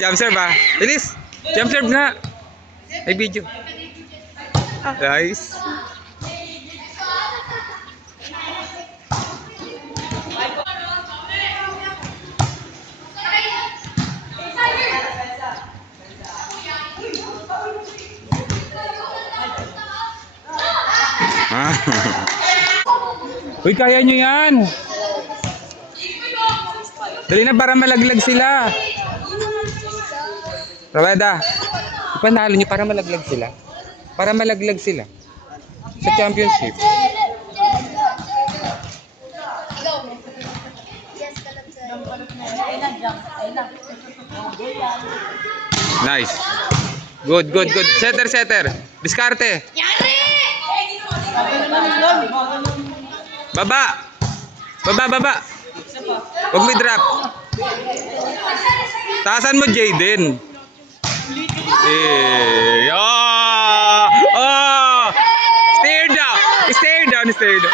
Jump serve ah. Bilis. Jump serve nga. Ay video. Nice. Ah. Uy, kaya nyo yan. Dali na para malaglag sila. Raweda, ipanalo nyo para malaglag sila. Para malaglag sila. Sa championship. Nice. Good, good, good. Setter, setter. Diskarte. Baba. Baba, baba. Huwag may drop. Taasan mo, Jaden. Eh. Oh! Oh! Stare down. Stare down, stare down.